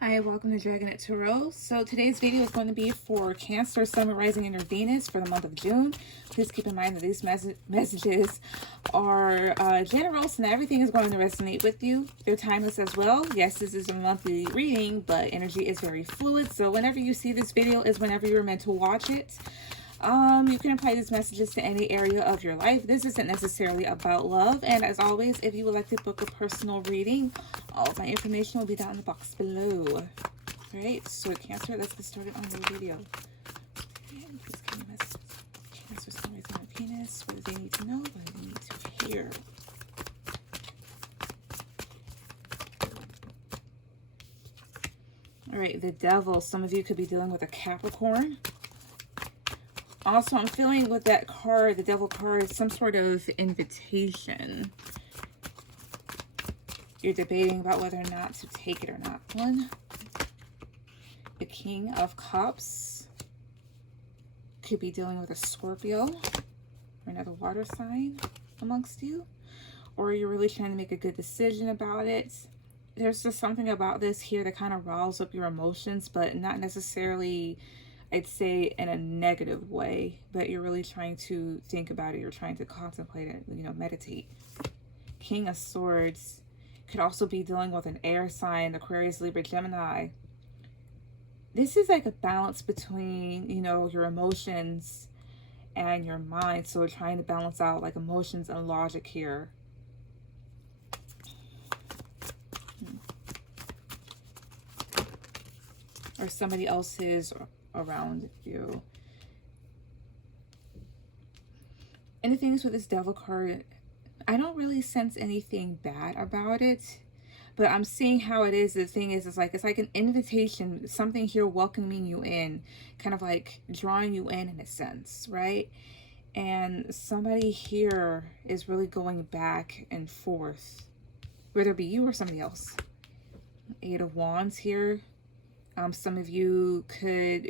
Hi, welcome to Dragonet Tarot. So today's video is going to be for Cancer, Sun, Rising, and Venus for the month of June. Please keep in mind that these messages are general, so not everything is going to resonate with you. They're timeless as well. Yes, this is a monthly reading, but energy is very fluid. So whenever you see this video is whenever you're meant to watch it. You can apply these messages to any area of your life. This isn't necessarily about love. And as always, if you would like to book a personal reading, all of my information will be down in the box below. All right, so Cancer, let's get started on the video. Okay, please give me a message. Cancer, Sun, Rising, and Venus. What do they need to know? What do they need to hear? All right, the Devil. Some of you could be dealing with a Capricorn. Also, I'm feeling with that card, the Devil card, some sort of invitation. You're debating about whether or not to take it or not. One, the King of Cups. Could be dealing with a Scorpio or another water sign amongst you. Or you're really trying to make a good decision about it. There's just something about this here that kind of riles up your emotions, but not necessarily, I'd say, in a negative way, but you're really trying to think about it. You're trying to contemplate it, meditate. King of Swords could also be dealing with an air sign, Aquarius, Libra, Gemini. This is like a balance between, your emotions and your mind. So we're trying to balance out like emotions and logic here. Or somebody else's around you. And the things with this Devil card, I don't really sense anything bad about it, but I'm seeing how it is. The thing is, it's like an invitation, something here welcoming you in, kind of like drawing you in a sense, right? And somebody here is really going back and forth, whether it be you or somebody else. Eight of Wands here. Some of you could,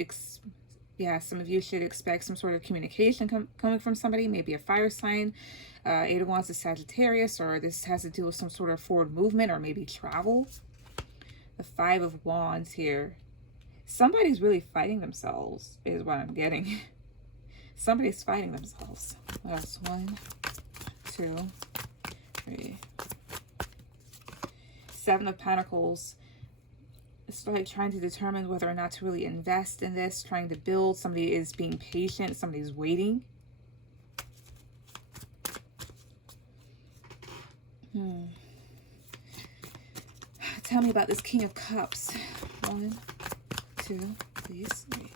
some of you should expect some sort of communication coming from somebody, maybe a fire sign. Eight of Wands is Sagittarius, or this has to do with some sort of forward movement or maybe travel. The Five of Wands here. Somebody's really fighting themselves is what I'm getting. Somebody's fighting themselves. That's 1, 2, 3. Seven of Pentacles. It's like trying to determine whether or not to really invest in this, trying to build. Somebody is being patient. Somebody's waiting. Tell me about this King of Cups. 1, 2, please. 3.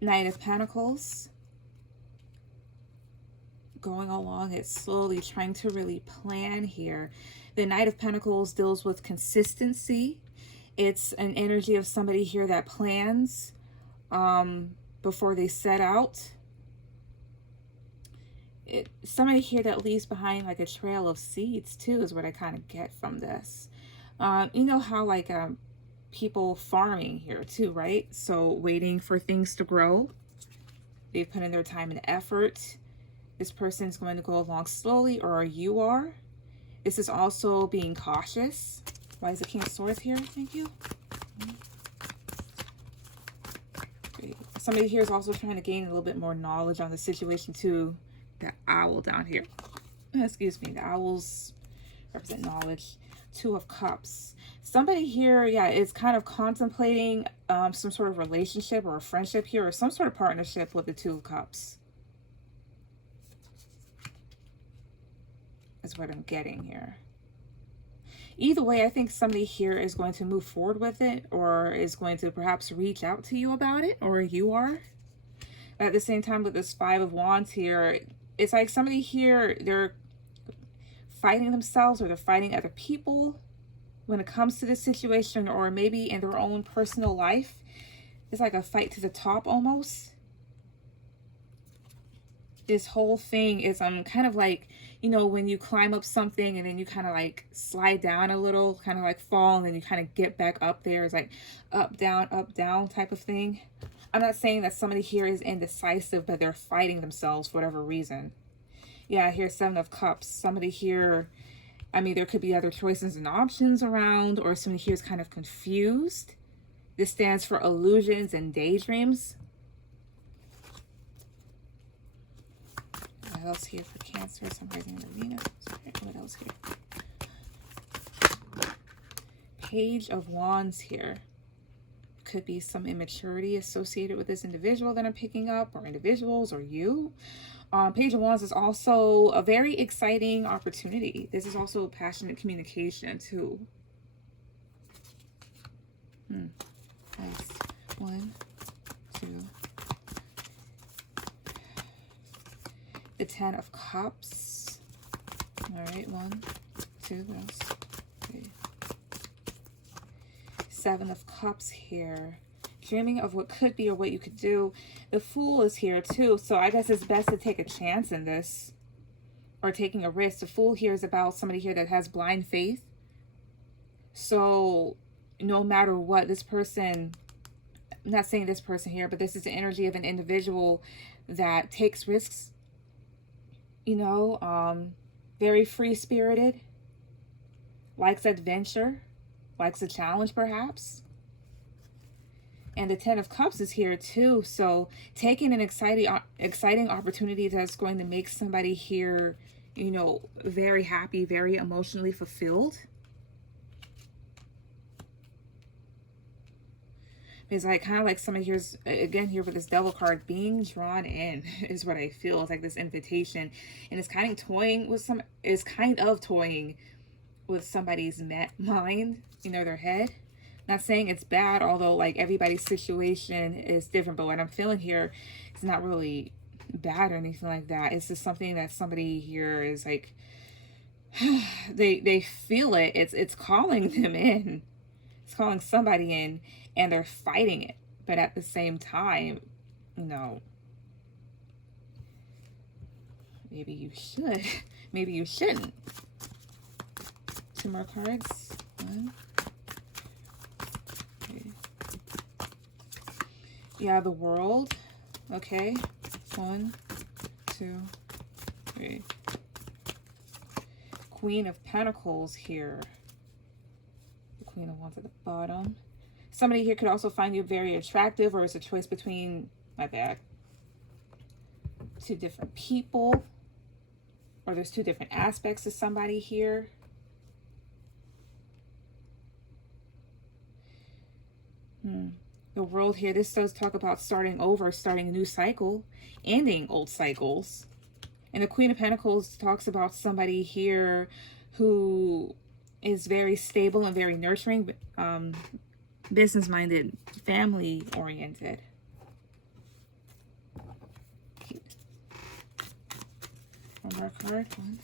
Knight of Pentacles. Going along it slowly, trying to really plan here. The Knight of Pentacles deals with consistency. It's an energy of somebody here that plans before they set out. Somebody here that leaves behind like a trail of seeds too is what I kind of get from this. You know how like people farming here too, right? So waiting for things to grow. They've put in their time and effort. This person is going to go along slowly, or you are. This is also being cautious. Why is the King of Swords here? Thank you. Great. Somebody here is also trying to gain a little bit more knowledge on the situation too. The owl down here. Excuse me. The owls represent knowledge. Two of Cups. Somebody here, is kind of contemplating some sort of relationship or a friendship here, or some sort of partnership with the Two of Cups. Is what I'm getting here. Either way, I think somebody here is going to move forward with it, or is going to perhaps reach out to you about it, or you are. At the same time, with this Five of Wands here, it's like somebody here, they're fighting themselves or they're fighting other people when it comes to this situation, or maybe in their own personal life. It's like a fight to the top almost. This whole thing is kind of like, when you climb up something and then you kind of like slide down a little, kind of like fall, and then you kind of get back up there. It's like up, down type of thing. I'm not saying that somebody here is indecisive, but they're fighting themselves for whatever reason. Yeah, here's Seven of Cups. Somebody here I mean, there could be other choices and options around, or somebody here is kind of confused. This stands for illusions and daydreams. What else here for Cancer? Sun, rising, and Venus. What else here? Page of Wands here. Could be some immaturity associated with this individual that I'm picking up, or individuals, or you. Page of Wands is also a very exciting opportunity. This is also passionate communication too. Nice. 1, 2. The 10 of Cups. All right, 1, 2. What else? 3. 7 of Cups here. Dreaming of what could be or what you could do. The Fool is here too, so I guess it's best to take a chance in this, or taking a risk. The Fool here is about somebody here that has blind faith. So no matter what, this person, I'm not saying this person here, but this is the energy of an individual that takes risks, you know, very free-spirited, likes adventure, likes a challenge perhaps. And the 10 of Cups is here too. So taking an exciting opportunity that's going to make somebody here, you know, very happy, very emotionally fulfilled. It's like kind of like somebody here's, again here with this Devil card, being drawn in is what I feel. It's like this invitation, and it's kind of toying with somebody's mind, you know, their head. Not saying it's bad, although like everybody's situation is different, but what I'm feeling here is not really bad or anything like that. It's just something that somebody here is like, they feel it. It's calling them in. It's calling somebody in, and they're fighting it. But at the same time, you know, maybe you should, maybe you shouldn't. 2 more cards. 1. Yeah, the World. Okay. 1, 2, 3. Queen of Pentacles here. The Queen of Wands at the bottom. Somebody here could also find you very attractive, or it's a choice between, my bad, 2 different people, or there's 2 different aspects to somebody here. The World here, this does talk about starting over, starting a new cycle, ending old cycles. And the Queen of Pentacles talks about somebody here who is very stable and very nurturing, business-minded, family-oriented. One more card. 1,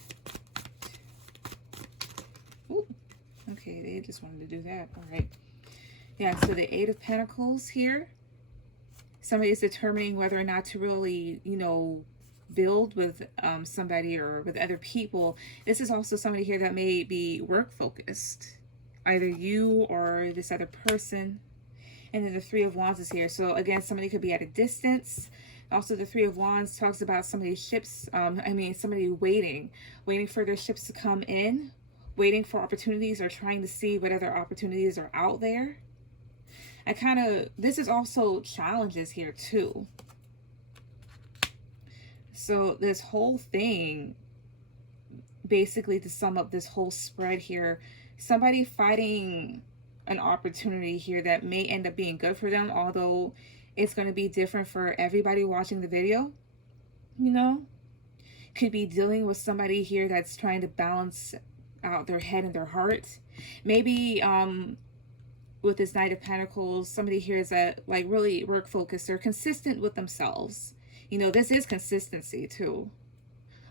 2. Ooh. Okay, they just wanted to do that. All right. Yeah, so the 8 of Pentacles here. Somebody is determining whether or not to really, you know, build with somebody or with other people. This is also somebody here that may be work focused. Either you or this other person. And then the 3 of Wands is here. So again, somebody could be at a distance. Also, the 3 of Wands talks about somebody's ships. Somebody waiting for their ships to come in, waiting for opportunities, or trying to see what other opportunities are out there. This is also challenges here too. So this whole thing, basically to sum up this whole spread here, somebody fighting an opportunity here that may end up being good for them, although it's going to be different for everybody watching the video, you know. Could be dealing with somebody here that's trying to balance out their head and their heart. Maybe with this Knight of Pentacles, somebody here is like really work focused. They're consistent with themselves. You know, this is consistency too.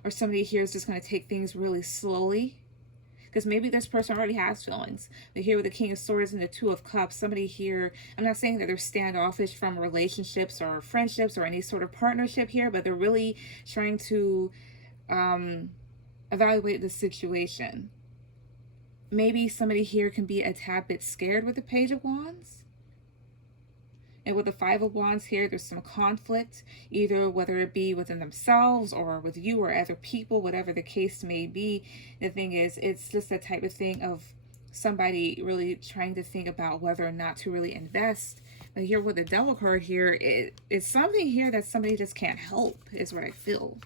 Or somebody here is just going to take things really slowly, because maybe this person already has feelings. But here with the King of Swords and the 2 of Cups, somebody here, I'm not saying that they're standoffish from relationships or friendships or any sort of partnership here, but they're really trying to evaluate the situation. Maybe somebody here can be a tad bit scared with the Page of Wands. And with the Five of Wands here, there's some conflict, either whether it be within themselves or with you or other people, whatever the case may be. The thing is, it's just that type of thing of somebody really trying to think about whether or not to really invest. But here with the Devil card here, it's something here that somebody just can't help, is what I feel.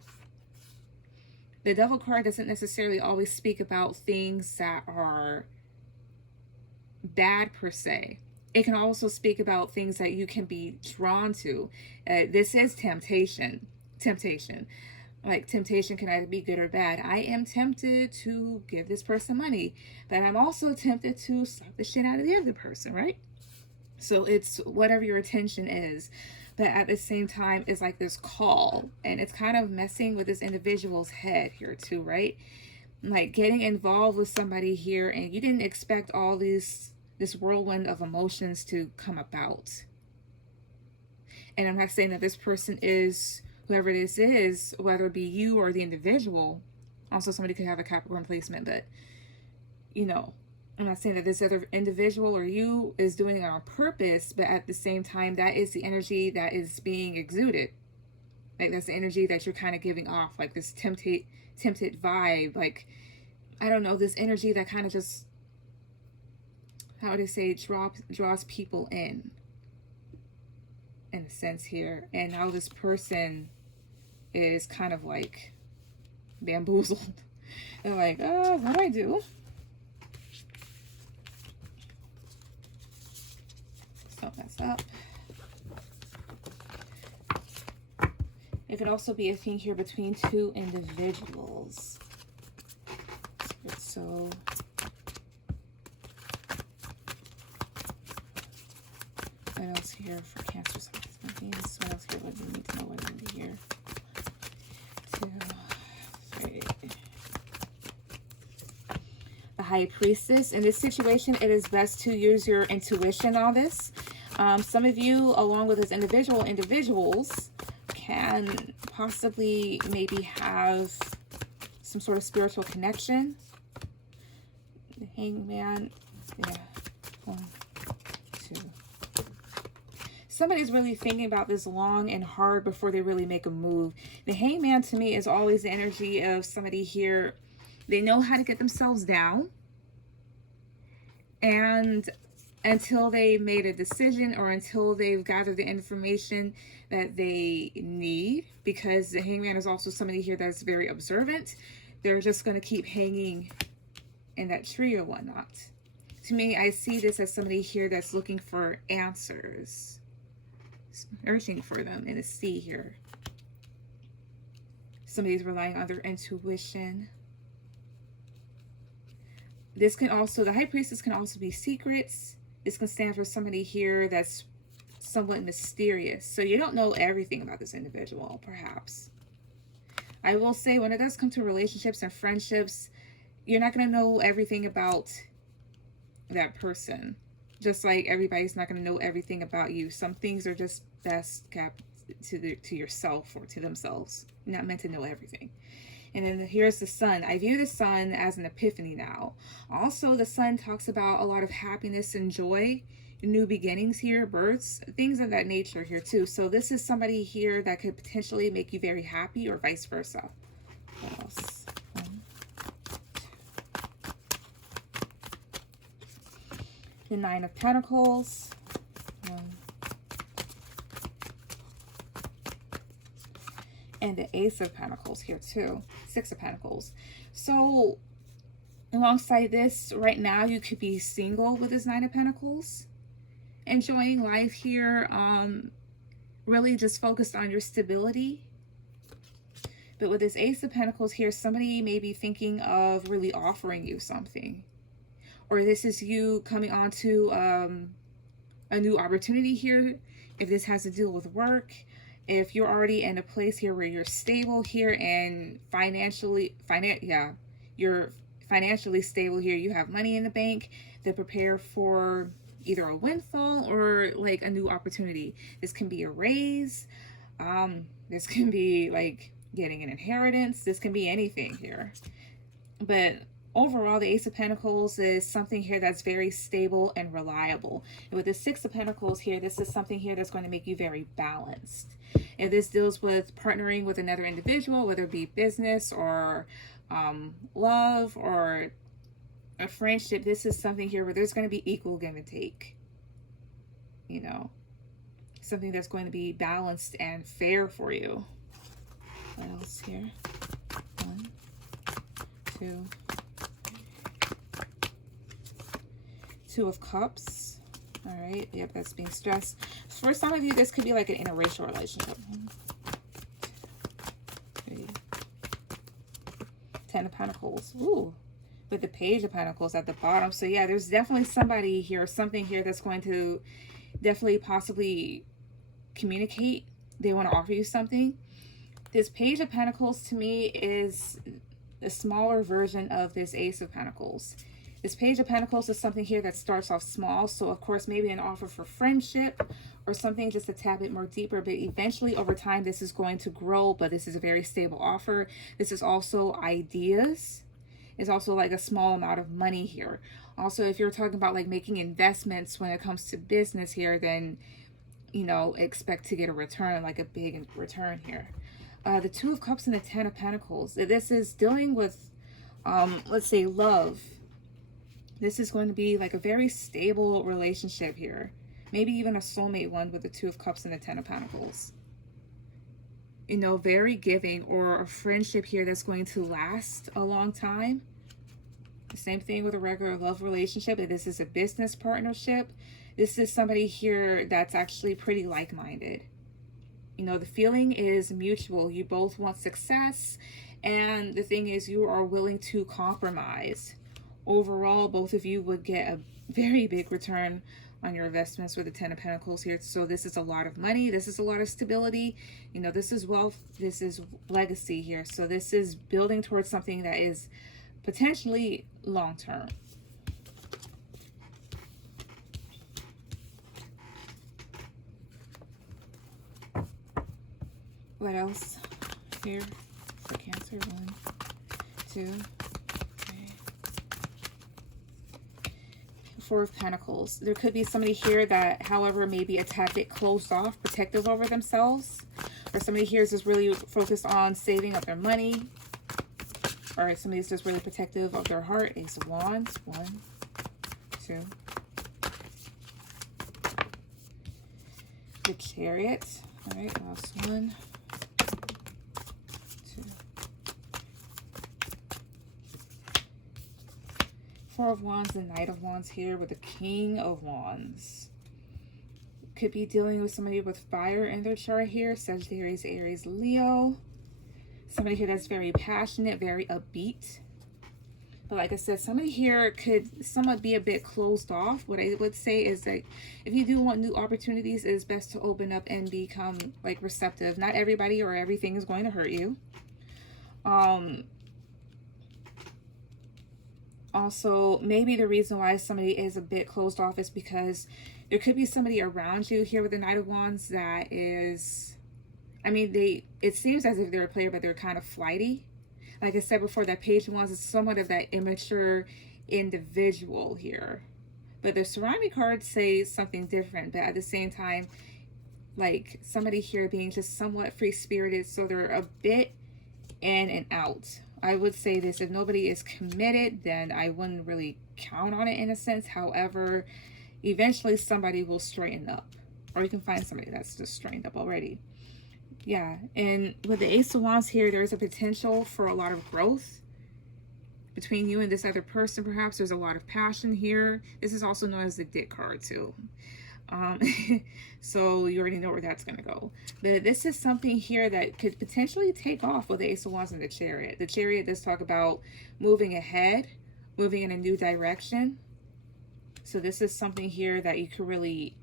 The Devil card doesn't necessarily always speak about things that are bad per se. It can also speak about things that you can be drawn to. This is temptation. Like, temptation can either be good or bad. I am tempted to give this person money, but I'm also tempted to slap the shit out of the other person, right? So it's whatever your attention is. But at the same time, it's like this call. And it's kind of messing with this individual's head here too, right? Like getting involved with somebody here, and you didn't expect all this whirlwind of emotions to come about. And I'm not saying that this person is, whoever this is, whether it be you or the individual. Also, somebody could have a Capricorn placement, but, you know, I'm not saying that this other individual or you is doing it on purpose, but at the same time, that is the energy that is being exuded. Like, that's the energy that you're kind of giving off, like this tempted vibe. Like, I don't know, this energy that kind of just, how would I say, draws people in a sense here. And now this person is kind of like bamboozled. They're like, what do I do? So that's up. It could also be a thing here between two individuals. So what else here for Cancer? What else here? What do we need to know? What do we need here? 2, 3. The High Priestess. In this situation, it is best to use your intuition on this. Some of you, along with this individuals, can possibly maybe have some sort of spiritual connection. The Hangman. Yeah. 1, 2. Somebody's really thinking about this long and hard before they really make a move. The Hangman to me is always the energy of somebody here. They know how to get themselves down. And until they made a decision or until they've gathered the information that they need, because the Hangman is also somebody here that's very observant, they're just going to keep hanging in that tree or whatnot. To me, I see this as somebody here that's looking for answers. Searching for them in a sea here. Somebody's relying on their intuition. This can also, the High Priestess can also be secrets. This can stand for somebody here that's somewhat mysterious. So you don't know everything about this individual, perhaps. I will say, when it does come to relationships and friendships, you're not going to know everything about that person. Just like everybody's not going to know everything about you. Some things are just best kept to yourself or to themselves. You're not meant to know everything. And then here's the Sun. I view the Sun as an epiphany now. Also, the Sun talks about a lot of happiness and joy, new beginnings here, births, things of that nature here too. So this is somebody here that could potentially make you very happy or vice versa. What else? 1, 2. The Nine of Pentacles. 1. And the Ace of Pentacles here too. 6 of Pentacles. So alongside this, right now you could be single with this 9 of Pentacles. Enjoying life here. Really just focused on your stability. But with this Ace of Pentacles here, somebody may be thinking of really offering you something. Or this is you coming onto a new opportunity here. If this has to deal with work. If you're already in a place here where you're stable here and you're financially stable here, you have money in the bank, to prepare for either a windfall or like a new opportunity. This can be a raise. This can be like getting an inheritance. This can be anything here. But overall, the Ace of Pentacles is something here that's very stable and reliable. And with the Six of Pentacles here, this is something here that's going to make you very balanced. If this deals with partnering with another individual, whether it be business or love or a friendship, this is something here where there's going to be equal give and take. You know, something that's going to be balanced and fair for you. What else here? 1, 2, 2 of Cups. All right. Yep, that's being stressed. For some of you, this could be like an interracial relationship. 1, 2, 3. 10 of Pentacles. Ooh. With the Page of Pentacles at the bottom. So yeah, there's definitely somebody here, something here that's going to definitely possibly communicate. They want to offer you something. This Page of Pentacles to me is a smaller version of this Ace of Pentacles. This Page of Pentacles is something here that starts off small. So of course, maybe an offer for friendship or something just a tad bit more deeper. But eventually over time, this is going to grow. But this is a very stable offer. This is also ideas. It's also like a small amount of money here. Also, if you're talking about like making investments when it comes to business here, then, you know, expect to get a return, like a big return here. The 2 of Cups and the 10 of Pentacles. This is dealing with, let's say, love. This is going to be like a very stable relationship here. Maybe even a soulmate one with the 2 of Cups and the 10 of Pentacles. You know, very giving, or a friendship here that's going to last a long time. The same thing with a regular love relationship. If this is a business partnership, this is somebody here that's actually pretty like-minded. You know, the feeling is mutual. You both want success. And the thing is, you are willing to compromise. Overall, both of you would get a very big return on your investments with the 10 of Pentacles here. So this is a lot of money. This is a lot of stability. You know, this is wealth. This is legacy here. So this is building towards something that is potentially long-term. What else here for Cancer? 1, 2, 3. 4 of Pentacles. There could be somebody here that, however, may be a tad bit closed off, protective over themselves. Or somebody here is just really focused on saving up their money. Or somebody's just really protective of their heart. Ace of Wands. 1, 2. The Chariot. All right, last 1, 2. 4 of Wands and Knight of Wands here with the King of Wands. Could be dealing with somebody with fire in their chart here. Sagittarius, Aries, Leo. Somebody here that's very passionate, very upbeat. But like I said, somebody here could somewhat be a bit closed off. What I would say is that if you do want new opportunities, it is best to open up and become like receptive. Not everybody or everything is going to hurt you. Also, maybe the reason why somebody is a bit closed off is because there could be somebody around you here with the Knight of Wands that is, I mean, it seems as if they're a player, but they're kind of flighty. Like I said before, that Page of Wands is somewhat of that immature individual here. But the surrounding cards say something different, but at the same time, like somebody here being just somewhat free-spirited, so they're a bit in and out. I would say this, if nobody is committed, then I wouldn't really count on it in a sense. However, eventually somebody will straighten up. Or you can find somebody that's just straightened up already. Yeah, and with the Ace of Wands here, there's a potential for a lot of growth between you and this other person. Perhaps there's a lot of passion here. This is also known as the Dick card too. So you already know where that's going to go. But this is something here that could potentially take off with the Ace of Wands and the Chariot. The Chariot does talk about moving ahead, moving in a new direction. So this is something here that you could really,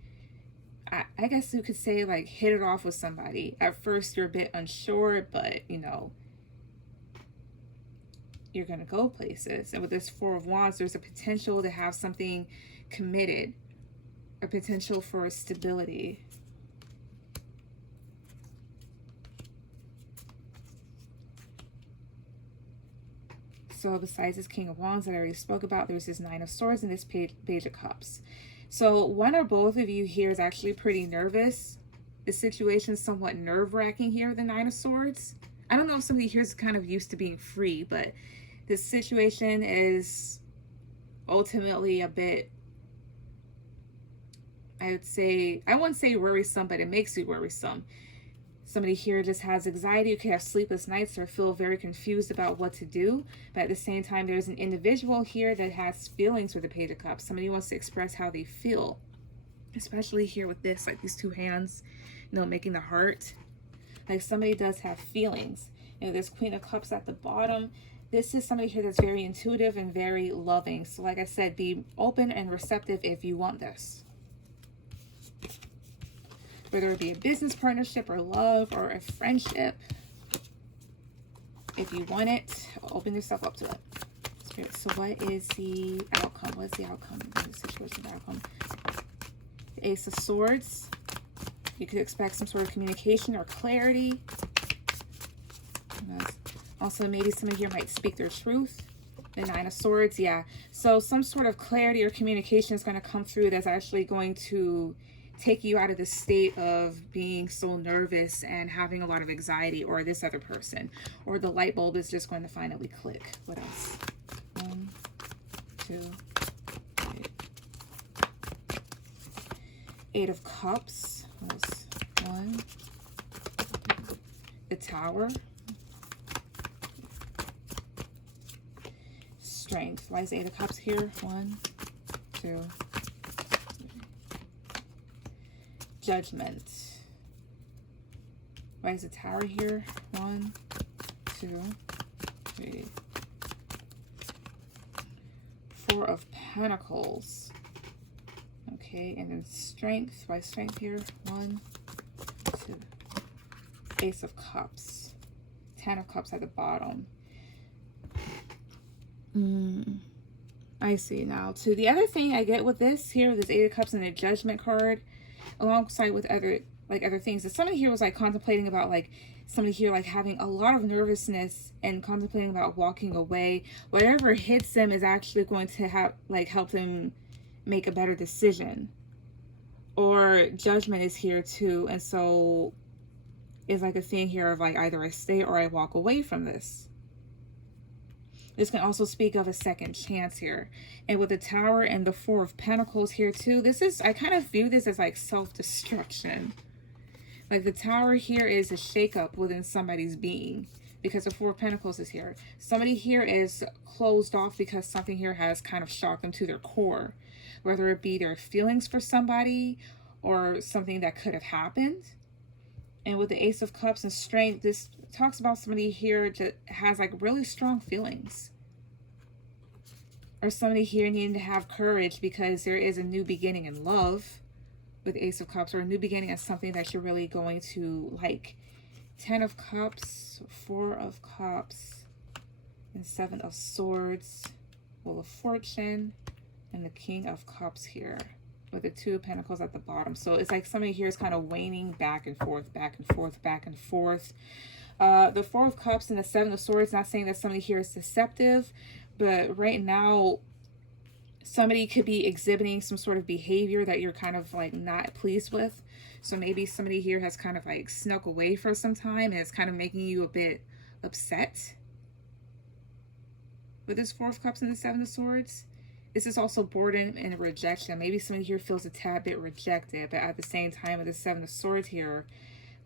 I guess you could say, like, hit it off with somebody. At first you're a bit unsure, but you know, you're going to go places. And with this Four of Wands, there's a potential to have something committed, a potential for stability. So besides this King of Wands that I already spoke about, there's this Nine of Swords and this Page of Cups. So one or both of you here is actually pretty nervous. The situation is somewhat nerve-wracking here, the Nine of Swords. I don't know if somebody here is kind of used to being free, but this situation is ultimately a bit, I would say, I wouldn't say worrisome, but it makes you worrisome. Somebody here just has anxiety, you could have sleepless nights or feel very confused about what to do. But at the same time, there's an individual here that has feelings with the Page of Cups. Somebody wants to express how they feel, especially here with this, like these two hands, you know, making the heart. Like somebody does have feelings. You know, this Queen of Cups at the bottom. This is somebody here that's very intuitive and very loving. So like I said, be open and receptive if you want this. Whether it be a business partnership or love or a friendship. If you want it, open yourself up to it. Spirit, so what is the outcome? What is the outcome? What is the situation, the outcome? The Ace of Swords. You could expect some sort of communication or clarity. Also, maybe somebody here might speak their truth. The Nine of Swords, yeah. So some sort of clarity or communication is going to come through that's actually going to take you out of the state of being so nervous and having a lot of anxiety, or this other person, or the light bulb is just going to finally click. What else? 1, 2, 3. 8 of Cups. What else? 1. The Tower. Strength. Why is 8 of Cups here? 1, 2. Judgment. Why is the Tower here? 1, 2, 3. 4 of Pentacles. Okay, and then Strength. Why is Strength here? 1, 2. Ace of Cups. 10 of Cups at the bottom. I see now. So the other thing I get with this here, this 8 of Cups and the Judgment card, alongside with other things, that somebody here was like contemplating about, like somebody here like having a lot of nervousness and contemplating about walking away. Whatever hits them is actually going to have like help them make a better decision. Or Judgment is here too, and so it's like a thing here of like either I stay or I walk away from this. This can also speak of a second chance here. And with the Tower and the 4 of Pentacles here too, this is, I kind of view this as like self-destruction. Like the Tower here is a shakeup within somebody's being because the 4 of Pentacles is here. Somebody here is closed off because something here has kind of shocked them to their core. Whether it be their feelings for somebody or something that could have happened. And with the Ace of Cups and Strength, this talks about somebody here that has like really strong feelings. Or somebody here needing to have courage because there is a new beginning in love with Ace of Cups, or a new beginning of something that you're really going to like. 10 of Cups, 4 of Cups, and 7 of Swords, Wheel of Fortune, and the King of Cups here. With the 2 of Pentacles at the bottom. So it's like somebody here is kind of waning back and forth, back and forth, back and forth. The 4 of Cups and the 7 of Swords, not saying that somebody here is deceptive, but right now somebody could be exhibiting some sort of behavior that you're kind of like not pleased with. So maybe somebody here has kind of like snuck away for some time and it's kind of making you a bit upset. With this 4 of Cups and the 7 of Swords, this is also boredom and rejection. Maybe somebody here feels a tad bit rejected, but at the same time with the 7 of Swords here,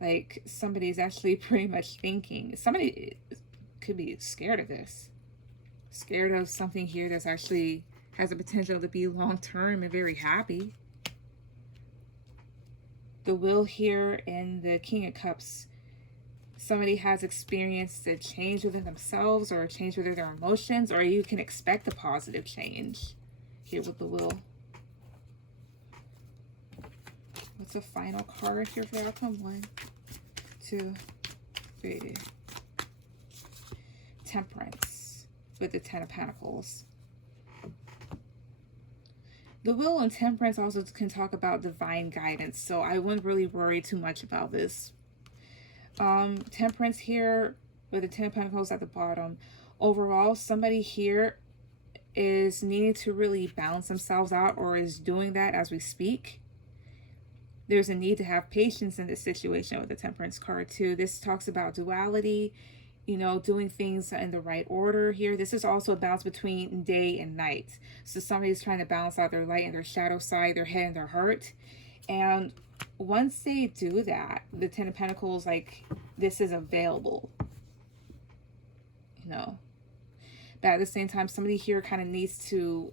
like somebody's actually pretty much thinking, somebody could be scared of this. Scared of something here that's actually has the potential to be long-term and very happy. The Wheel here and the King of Cups, somebody has experienced a change within themselves or a change within their emotions, or you can expect a positive change here with the Wheel. What's the final card here for the outcome? 1, 2, 3. Temperance with the 10 of Pentacles. The Wheel and Temperance also can talk about divine guidance, so I wouldn't really worry too much about this. Temperance here with the 10 of Pentacles at the bottom. Overall, somebody here is needing to really balance themselves out, or is doing that as we speak. There's a need to have patience in this situation with the Temperance card too. This talks about duality, you know, doing things in the right order here. This is also a balance between day and night. So somebody's trying to balance out their light and their shadow side, their head and their heart. And once they do that, the Ten of Pentacles, like, this is available, you know. But at the same time, somebody here kind of needs to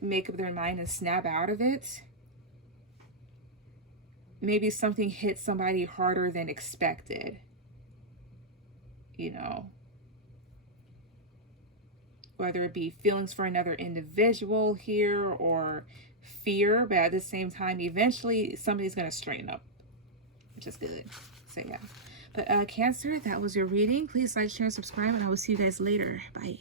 make up their mind and snap out of it. Maybe something hit somebody harder than expected, you know. Whether it be feelings for another individual here or fear, but at the same time, eventually somebody's going to straighten up, which is good. So yeah. But Cancer, that was your reading. Please like, share, and subscribe, and I will see you guys later. Bye.